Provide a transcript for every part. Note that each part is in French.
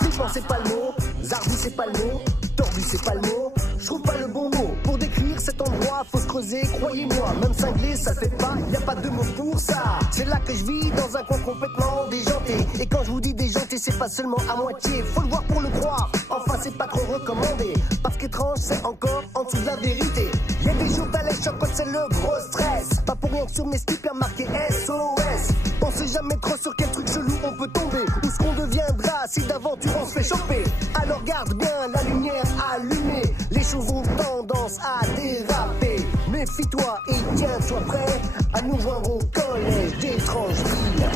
Flippant c'est pas le mot, zarbi c'est pas le mot, tordu c'est pas le mot. Je trouve pas le bon mot pour décrire cet endroit. Faut se creuser, croyez-moi, même cinglé ça fait pas. Y a pas de mots pour ça. C'est là que je vis dans un coin complètement déjanté. Et quand je vous dis déjanté, c'est pas seulement à moitié. Faut le voir pour le croire. Enfin c'est pas trop recommandé. Parce qu'étrange c'est encore en dessous de la vérité. Y a des jours t'as les chocs quand c'est le gros stress. Pas pour rien que sur mes slips y'a marqué SOS. On sait jamais trop sur quel truc chelou on peut tomber. Ou ce qu'on deviendra si d'aventure on se fait choper. Alors garde bien la lumière allumée. Les choses ont tendance à déraper. Méfie-toi et tiens-toi prêt à nous joindre au collège d'étranges villes.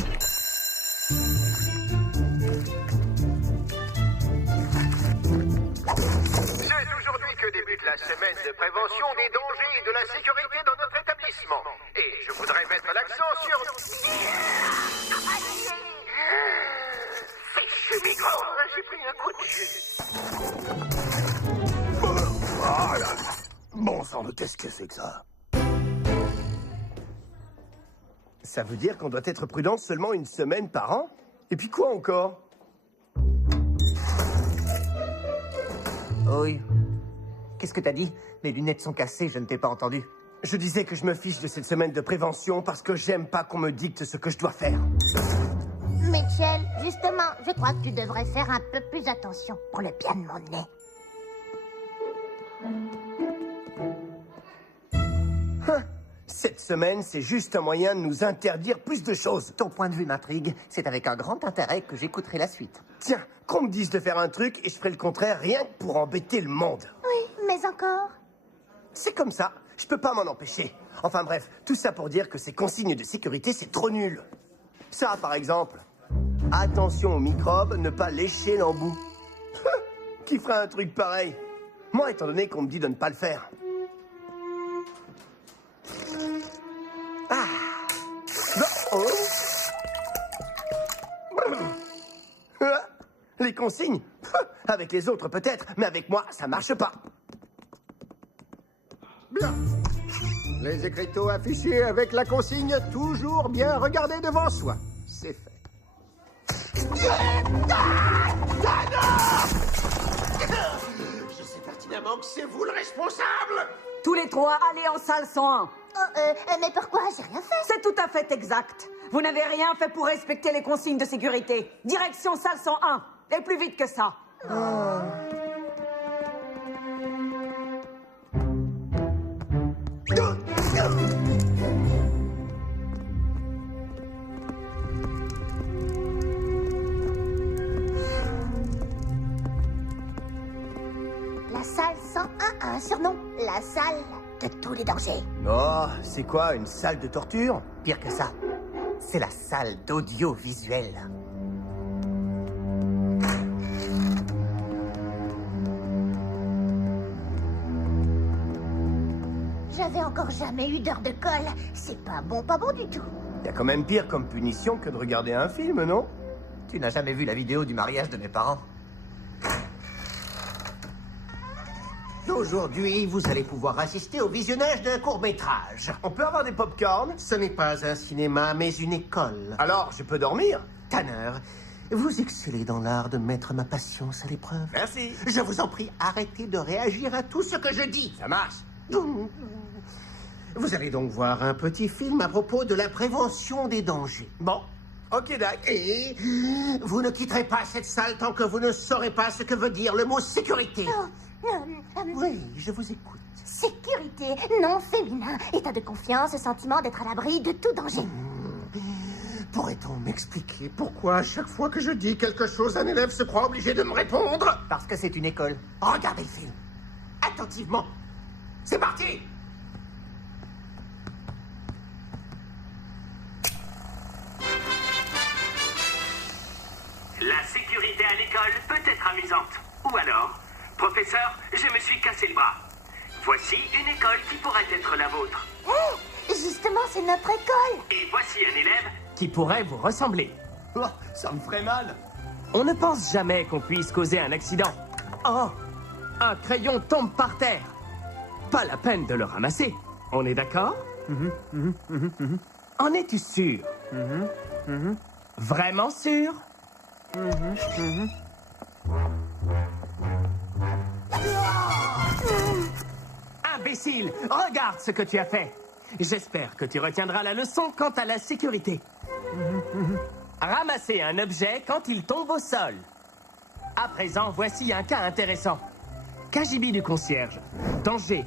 C'est aujourd'hui que débute la semaine de prévention des dangers et de la sécurité dans notre établissement. Et je voudrais mettre l'accent sur... Fichu micro, j'ai pris un coup de jus. Oh là là. Bon sang, mais qu'est-ce que c'est que ça? Ça veut dire qu'on doit être prudent seulement une semaine par an? Et puis quoi encore? Oui. Qu'est-ce que t'as dit? Mes lunettes sont cassées, je ne t'ai pas entendu. Je disais que je me fiche de cette semaine de prévention parce que j'aime pas qu'on me dicte ce que je dois faire. Mitchell, justement, je crois que tu devrais faire un peu plus attention pour le bien de mon nez. Cette semaine, c'est juste un moyen de nous interdire plus de choses. Ton point de vue m'intrigue. C'est avec un grand intérêt que j'écouterai la suite. Tiens, qu'on me dise de faire un truc et je ferai le contraire rien que pour embêter le monde. Oui, mais encore. C'est comme ça, je peux pas m'en empêcher. Enfin bref, tout ça pour dire que ces consignes de sécurité, c'est trop nul. Ça, par exemple. Attention aux microbes, ne pas lécher l'embout. Qui fera un truc pareil? Moi, étant donné qu'on me dit de ne pas le faire. Ah. Oh. Les consignes? Avec les autres peut-être, mais avec moi, ça marche pas. Bien. Les écriteaux affichés avec la consigne « Toujours bien regarder devant soi ». C'est fait. Je sais pertinemment que c'est vous le responsable. Tous les trois, allez en salle 101. Mais pourquoi? J'ai rien fait. C'est tout à fait exact. Vous n'avez rien fait pour respecter les consignes de sécurité. Direction salle 101. Et plus vite que ça. La salle 101 a un surnom. La salle de tous les dangers. Oh, c'est quoi, une salle de torture? Pire que ça, c'est la salle d'audiovisuel. J'avais encore jamais eu d'heure de colle. C'est pas bon du tout. Y a quand même pire comme punition que de regarder un film, non? Tu n'as jamais vu la vidéo du mariage de mes parents? Aujourd'hui, vous allez pouvoir assister au visionnage d'un court-métrage. On peut avoir des pop-corn? Ce n'est pas un cinéma, mais une école. Alors, je peux dormir? Tanner, vous excellez dans l'art de mettre ma patience à l'épreuve. Merci. Je vous en prie, arrêtez de réagir à tout ce que je dis. Ça marche. Vous allez donc voir un petit film à propos de la prévention des dangers. Bon, ok, d'accord. Et vous ne quitterez pas cette salle tant que vous ne saurez pas ce que veut dire le mot sécurité. Oui, je vous écoute. Sécurité, non féminin. État de confiance, sentiment d'être à l'abri de tout danger. Pourrait-on m'expliquer pourquoi à chaque fois que je dis quelque chose, un élève se croit obligé de me répondre? Parce que c'est une école. Regardez le film. Attentivement. C'est parti! La sécurité à l'école peut être amusante. Ou alors, professeur, je me suis cassé le bras. Voici une école qui pourrait être la vôtre. Oh, justement, c'est notre école. Et voici un élève qui pourrait vous ressembler. Oh, ça me ferait mal. On ne pense jamais qu'on puisse causer un accident. Oh, un crayon tombe par terre. Pas la peine de le ramasser. On est d'accord? En es-tu sûr? Vraiment sûr? Imbécile, regarde ce que tu as fait. J'espère que tu retiendras la leçon quant à la sécurité. Ramasser un objet quand il tombe au sol. À présent, voici un cas intéressant. KGB du concierge. Danger.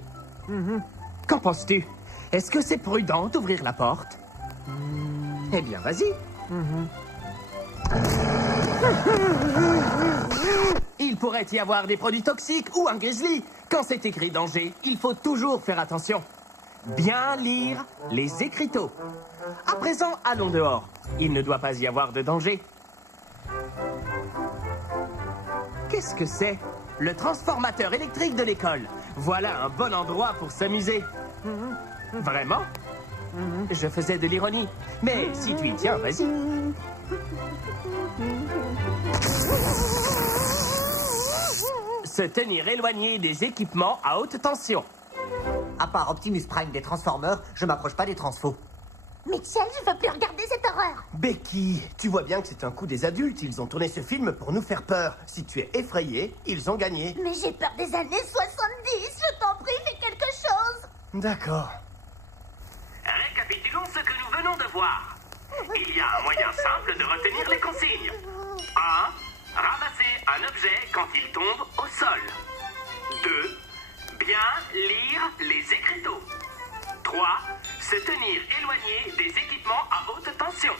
Qu'en penses-tu? Est-ce que c'est prudent d'ouvrir la porte? Eh bien, vas-y. Il pourrait y avoir des produits toxiques ou un grizzly. Quand c'est écrit danger, il faut toujours faire attention. Bien lire les écriteaux. À présent, allons dehors. Il ne doit pas y avoir de danger. Qu'est-ce que c'est? Le transformateur électrique de l'école. Voilà un bon endroit pour s'amuser. Vraiment? Je faisais de l'ironie. Mais si tu y tiens, vas-y. Se tenir éloigné des équipements à haute tension. À part Optimus Prime des Transformers, je m'approche pas des transfos. Mitchell, je veux plus regarder cette horreur. Becky, tu vois bien que c'est un coup des adultes. Ils ont tourné ce film pour nous faire peur. Si tu es effrayée, ils ont gagné. Mais j'ai peur des années 70. Je t'en prie, fais quelque chose. D'accord. Récapitulons ce que nous venons de voir. Il y a un moyen simple de retenir les consignes. 1. Ramasser un objet quand il tombe au sol. 2. Bien lire les écriteaux. 3. Se tenir éloigné des équipements à haute tension.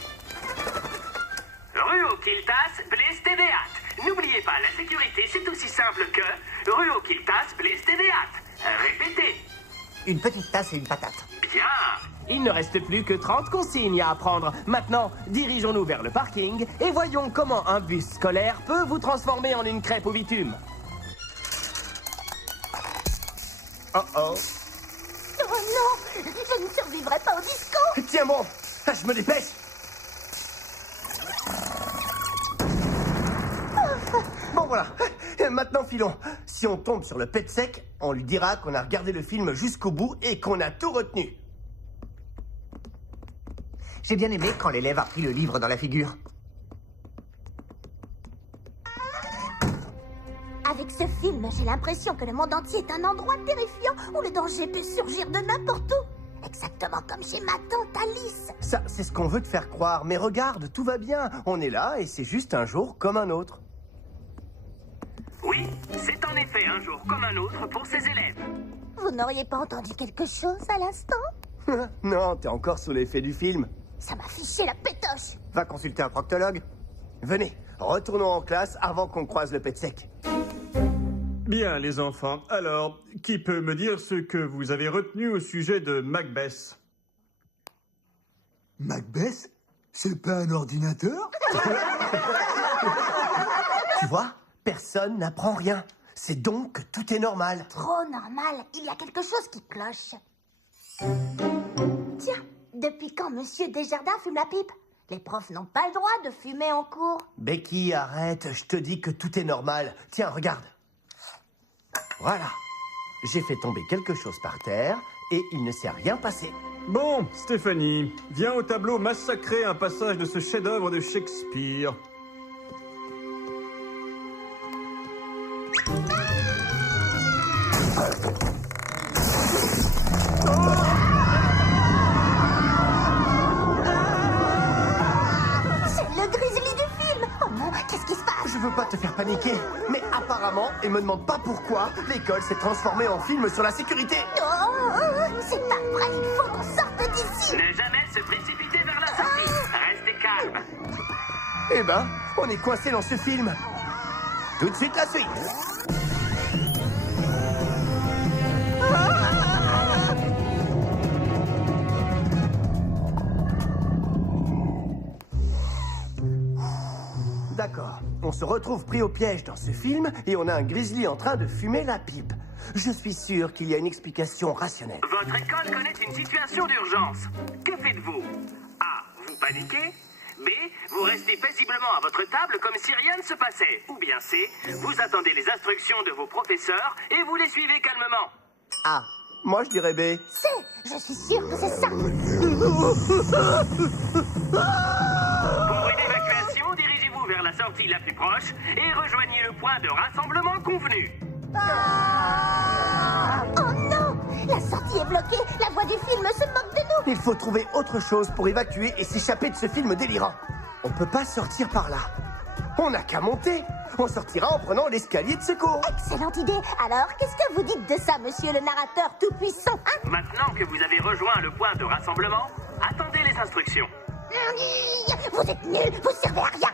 Ruo Kiltas, Blaise Teveat. N'oubliez pas, la sécurité, c'est aussi simple que Ruo Kiltas, Blaise Teveat. Répétez. Une petite tasse et une patate. Bien. Il ne reste plus que 30 consignes à apprendre. Maintenant, dirigeons-nous vers le parking et voyons comment un bus scolaire peut vous transformer en une crêpe au bitume. Oh. Oh non, je ne survivrai pas au disco. Tiens bon, je me dépêche. Bon voilà, maintenant filons. Si on tombe sur le pet sec, on lui dira qu'on a regardé le film jusqu'au bout et qu'on a tout retenu. J'ai bien aimé quand l'élève a pris le livre dans la figure. Avec ce film, j'ai l'impression que le monde entier est un endroit terrifiant où le danger peut surgir de n'importe où. Exactement comme chez ma tante Alice. Ça, c'est ce qu'on veut te faire croire. Mais regarde, tout va bien. On est là et c'est juste un jour comme un autre. Oui, c'est en effet un jour comme un autre pour ces élèves. Vous n'auriez pas entendu quelque chose à l'instant? Non, t'es encore sous l'effet du film. Ça m'a fiché la pétoche. Va consulter un proctologue. Venez, retournons en classe avant qu'on croise le pet sec. Bien, les enfants. Alors, qui peut me dire ce que vous avez retenu au sujet de Macbeth? Macbeth? C'est pas un ordinateur? Tu vois, personne n'apprend rien. C'est donc que tout est normal. Trop normal, il y a quelque chose qui cloche. Tiens, depuis quand Monsieur Desjardins fume la pipe? Les profs n'ont pas le droit de fumer en cours. Becky, arrête, je te dis que tout est normal. Tiens, regarde. Voilà. J'ai fait tomber quelque chose par terre et il ne s'est rien passé. Bon, Stéphanie, viens au tableau massacrer un passage de ce chef-d'œuvre de Shakespeare. C'est le grizzly du film. Oh non, qu'est-ce qui se passe? Je veux pas te faire paniquer, mais apparemment, et me demande pas pourquoi, l'école s'est transformée en film sur la sécurité. Oh, c'est pas vrai, il faut qu'on sorte d'ici. Ne jamais se précipiter vers la sortie. Restez calme. Eh ben, on est coincé dans ce film. Tout de suite la suite. D'accord, on se retrouve pris au piège dans ce film et on a un grizzly en train de fumer la pipe. Je suis sûr qu'il y a une explication rationnelle. Votre école connaît une situation d'urgence. Que faites-vous? A. Vous paniquez. B. Vous restez paisiblement à votre table comme si rien ne se passait. Ou bien C. Vous attendez les instructions de vos professeurs et vous les suivez calmement. Ah, moi je dirais B. C, je suis sûre que c'est ça. Pour une évacuation, dirigez-vous vers la sortie sortie la plus proche et rejoignez le point de rassemblement convenu. Oh non! La sortie est bloquée! La voix du film se moque de nous! Il faut trouver autre chose pour évacuer et s'échapper de ce film délirant. On peut pas sortir par là. On n'a qu'à monter. On sortira en prenant l'escalier de secours. Excellente idée! Alors, qu'est-ce que vous dites de ça, monsieur le narrateur tout-puissant, hein? Maintenant que vous avez rejoint le point de rassemblement, attendez les instructions. Vous êtes nuls! Vous servez à rien!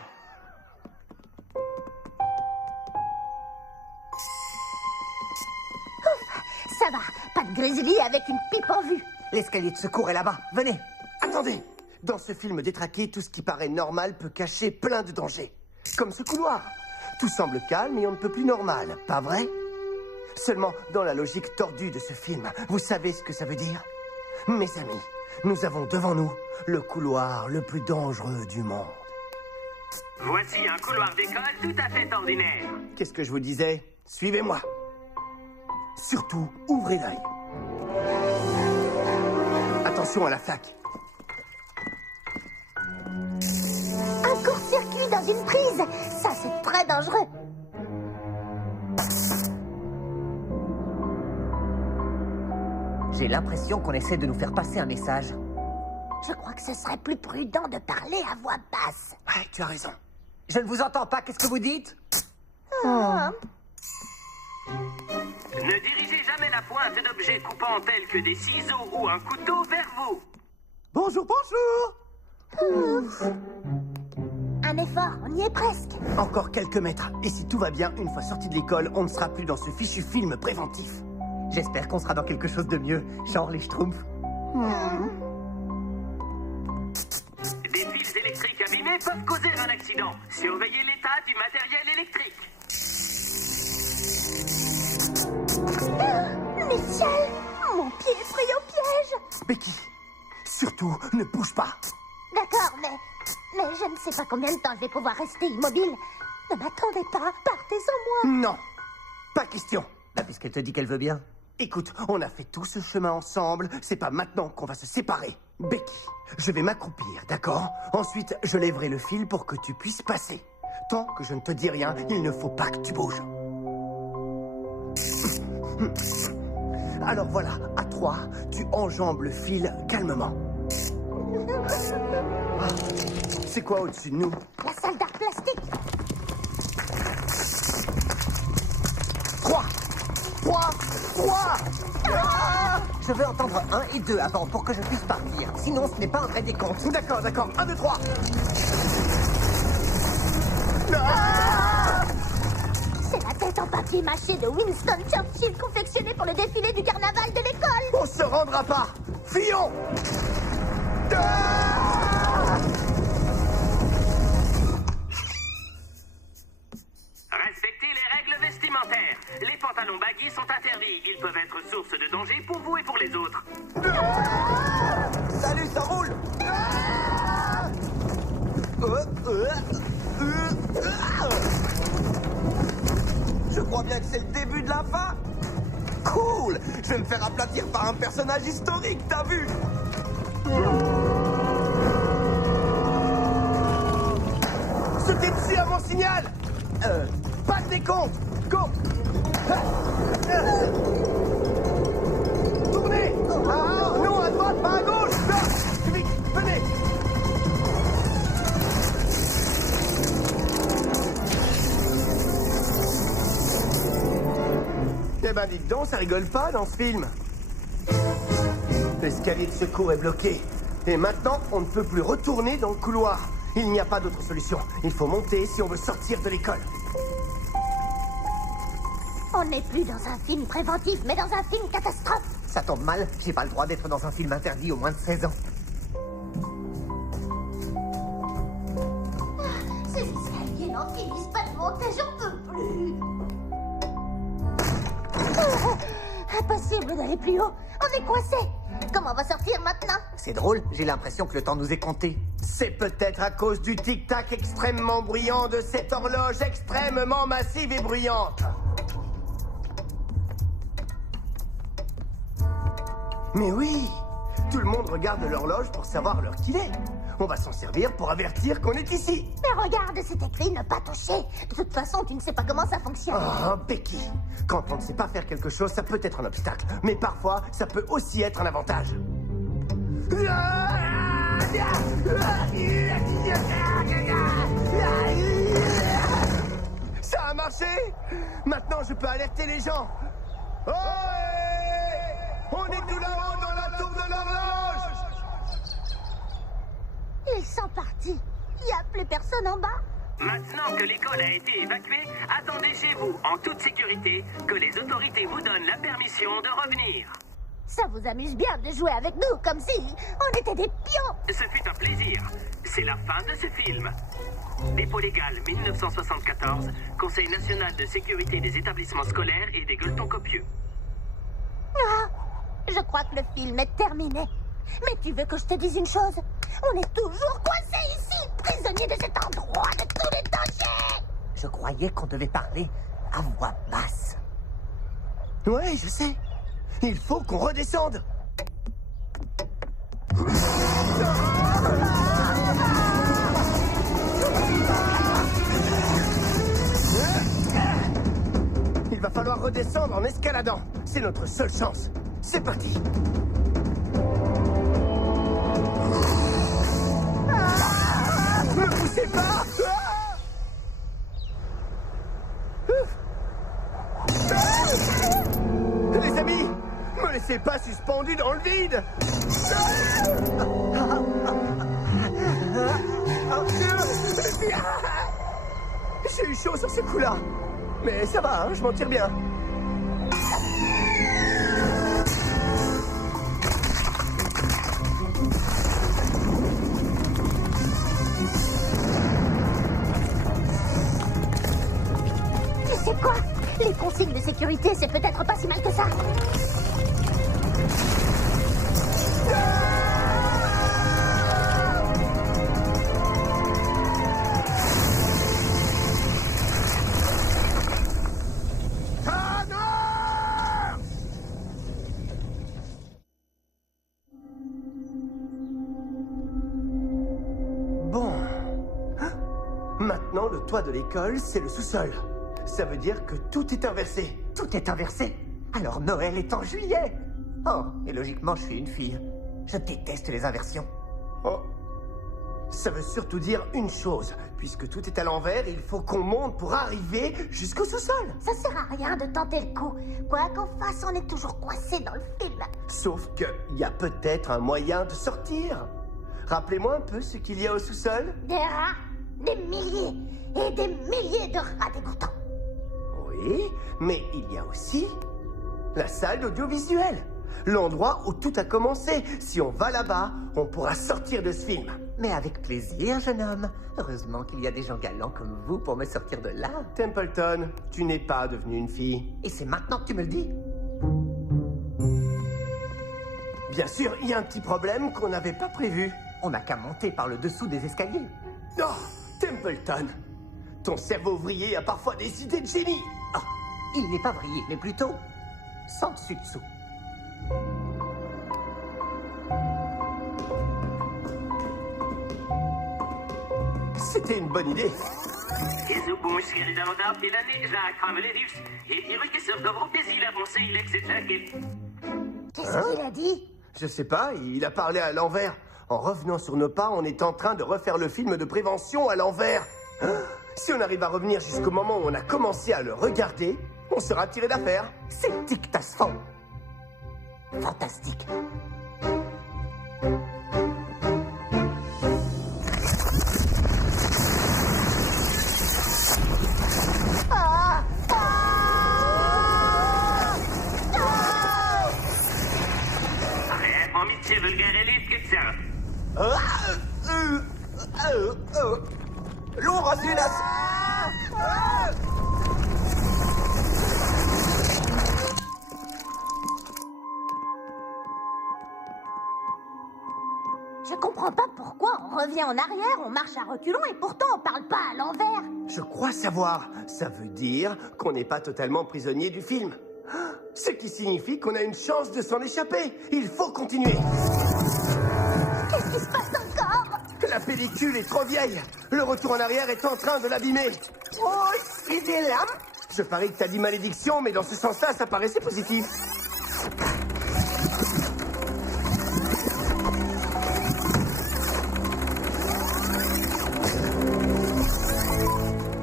Ouf, ça va, pas de grizzly avec une pipe en vue. L'escalier de secours est là-bas. Venez. Attendez. Dans ce film détraqué, tout ce qui paraît normal peut cacher plein de dangers. Comme ce couloir. Tout semble calme et on ne peut plus normal, pas vrai? Seulement, dans la logique tordue de ce film, vous savez ce que ça veut dire? Mes amis, nous avons devant nous le couloir le plus dangereux du monde. Voici un couloir d'école tout à fait ordinaire. Qu'est-ce que je vous disais? Suivez-moi. Surtout, ouvrez l'œil. Attention à la flaque. Un court-circuit dans une prise! Ça, c'est très dangereux! J'ai l'impression qu'on essaie de nous faire passer un message. Je crois que ce serait plus prudent de parler à voix basse. Ouais, tu as raison. Je ne vous entends pas. Qu'est-ce que vous dites? Ah. Ne dirigez jamais la pointe d'objets coupants tels que des ciseaux ou un couteau vers vous. Bonjour, bonjour. Un effort, on y est presque. Encore quelques mètres. Et si tout va bien, une fois sorti de l'école, on ne sera plus dans ce fichu film préventif. J'espère qu'on sera dans quelque chose de mieux, genre les Schtroumpfs. Des fils électriques abîmés peuvent causer un accident. Surveillez l'état du matériel électrique. Michel, mon pied est pris au piège. Becky, surtout, ne bouge pas. D'accord, mais je ne sais pas combien de temps je vais pouvoir rester immobile. Ne m'attendez pas, partez sans moi. Non, pas question. Bah, puisqu'elle te dit qu'elle veut bien. Écoute, on a fait tout ce chemin ensemble, c'est pas maintenant qu'on va se séparer. Becky, je vais m'accroupir, d'accord? Ensuite, je lèverai le fil pour que tu puisses passer. Tant que je ne te dis rien, il ne faut pas que tu bouges. Alors voilà, à 3, tu enjambes le fil calmement. C'est quoi au-dessus de nous? La salle d'art plastique. 3! Je veux entendre 1 et 2 avant pour que je puisse partir. Sinon, ce n'est pas un vrai décompte. D'accord. 1, 2, 3. C'est la tête en papier mâché de Winston Churchill confectionnée pour le défilé du carnaval de l'école. On se rendra pas. Fuyons. Respectez les règles vestimentaires. Les pantalons baggy sont interdits. Ils peuvent être source de danger pour vous et pour les autres. Salut, ça roule. Je crois bien que c'est le début de la fin. Cool. Je vais me faire aplatir par un personnage historique, t'as vu? Sautez dessus à mon signal. Pas de décompte. Go. Tournez. Non, à droite, pas à gauche. Non. Vite, venez. Eh ben, dites donc, ça rigole pas dans ce film. L'escalier de secours est bloqué. Et maintenant, on ne peut plus retourner dans le couloir. Il n'y a pas d'autre solution. Il faut monter si on veut sortir de l'école. On n'est plus dans un film préventif, mais dans un film catastrophe. Ça tombe mal, j'ai pas le droit d'être dans un film interdit aux moins de 16 ans. Ces escaliers n'en finissent pas de monter, j'en peux plus. Impossible d'aller plus haut. On est coincé. Comment on va sortir maintenant? C'est drôle, j'ai l'impression que le temps nous est compté. C'est peut-être à cause du tic-tac extrêmement bruyant de cette horloge extrêmement massive et bruyante. Mais oui, Tout le monde regarde l'horloge pour savoir l'heure qu'il est. On va s'en servir pour avertir qu'on est ici. Mais regarde, c'est écrit ne pas toucher. De toute façon, tu ne sais pas comment ça fonctionne. Oh, Becky, quand on ne sait pas faire quelque chose, ça peut être un obstacle. Mais parfois, ça peut aussi être un avantage. Ça a marché. Maintenant, je peux alerter les gens. Oh, on est tout là-haut dans la tour de l'horloge. Ils sont partis. Il n'y a plus personne en bas. Maintenant que l'école a été évacuée, attendez chez vous, en toute sécurité, que les autorités vous donnent la permission de revenir. Ça vous amuse bien de jouer avec nous, comme si on était des pions. Ce fut un plaisir. C'est la fin de ce film. Dépôt légal 1974, Conseil national de sécurité des établissements scolaires et des gueuletons copieux. Ah, je crois que le film est terminé. Mais tu veux que je te dise une chose? On est toujours coincés ici, prisonniers de cet endroit de tous les dangers. Je croyais qu'on devait parler à voix basse. Ouais, je sais. Il faut qu'on redescende. Il va falloir redescendre en escaladant. C'est notre seule chance. C'est parti. Ne me poussez pas. Les amis, me laissez pas suspendu dans le vide. J'ai eu chaud sur ce coup-là. Mais ça va, hein, je m'en tire bien. Tu sais quoi? Les consignes de sécurité, c'est peut-être pas si mal que ça. Bon. Maintenant, le toit de l'école, c'est le sous-sol. Ça veut dire que tout est inversé. Tout est inversé. Alors Noël est en juillet. Oh, et logiquement, je suis une fille. Je déteste les inversions. Oh. Ça veut surtout dire une chose. Puisque tout est à l'envers, il faut qu'on monte pour arriver jusqu'au sous-sol. Ça sert à rien de tenter le coup. Quoi qu'on fasse, on est toujours coincé dans le film. Sauf qu'il y a peut-être un moyen de sortir. Rappelez-moi un peu ce qu'il y a au sous-sol. Des rats, des milliers et des milliers de rats dégoûtants. Oui, mais il y a aussi la salle d'audiovisuel. L'endroit où tout a commencé. Si on va là-bas, on pourra sortir de ce film. Mais avec plaisir, jeune homme. Heureusement qu'il y a des gens galants comme vous pour me sortir de là. Templeton, tu n'es pas devenue une fille. Et c'est maintenant que tu me le dis? Bien sûr, il y a un petit problème qu'on n'avait pas prévu. On n'a qu'à monter par le dessous des escaliers. Oh, Templeton, ton cerveau vrillé a parfois des idées de génie. Oh, il n'est pas vrillé, mais plutôt sans dessus-dessous. C'était une bonne idée. Qu'est-ce qu'il a dit? Je sais pas, il a parlé à l'envers. En revenant sur nos pas, on est en train de refaire le film de prévention à l'envers. Si on arrive à revenir jusqu'au moment où on a commencé à le regarder, on sera tiré d'affaire. C'est tic-tac-fond. Fantastique. L'ouvre, Silas. Je comprends pas pourquoi on revient en arrière, on marche à reculons et pourtant on parle pas à l'envers. Je crois savoir. Ça veut dire qu'on n'est pas totalement prisonnier du film. Ce qui signifie qu'on a une chance de s'en échapper. Il faut continuer. Qu'est-ce qui se passe encore? La pellicule est trop vieille. Le retour en arrière est en train de l'abîmer. Oh, et des lames? Je parie que t'as dit malédiction, mais dans ce sens-là, ça paraissait positif.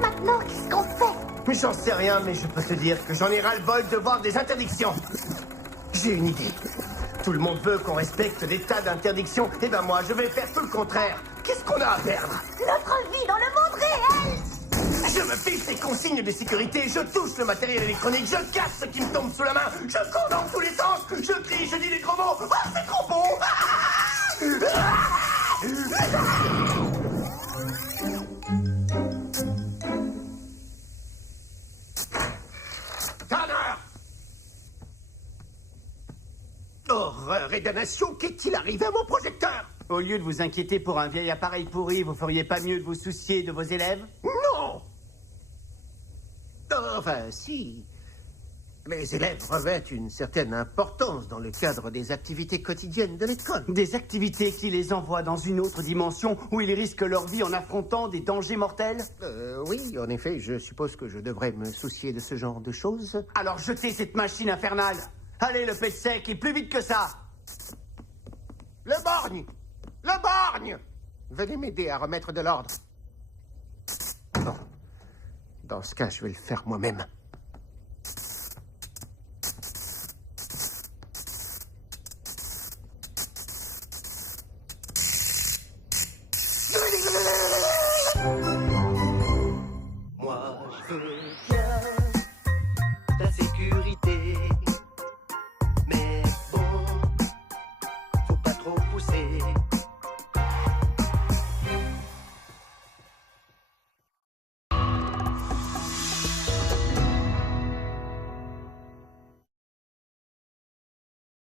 Maintenant, qu'est-ce qu'on fait? J'en sais rien, mais je peux te dire que j'en ai ras-le-bol de voir des interdictions. J'ai une idée. Tout le monde veut qu'on respecte des tas d'interdictions. Eh ben moi, je vais faire tout le contraire. Qu'est-ce qu'on a à perdre? Notre vie dans le monde réel! Je me fiche des consignes de sécurité, je touche le matériel électronique, je casse ce qui me tombe sous la main, je cours dans tous les sens, je crie, je dis des gros mots. Oh, c'est trop bon! Tanner! Horreur et damnation, qu'est-il arrivé à mon projecteur? Au lieu de vous inquiéter pour un vieil appareil pourri, vous feriez pas mieux de vous soucier de vos élèves? Non! Enfin, si. Les élèves revêtent une certaine importance dans le cadre des activités quotidiennes de l'école. Des activités qui les envoient dans une autre dimension où ils risquent leur vie en affrontant des dangers mortels? Oui, en effet, je suppose que je devrais me soucier de ce genre de choses. Alors jetez cette machine infernale! Allez, le pet sec, et plus vite que ça! Le borgne! Le borgne! Venez m'aider à remettre de l'ordre. Bon. Dans ce cas, je vais le faire moi-même.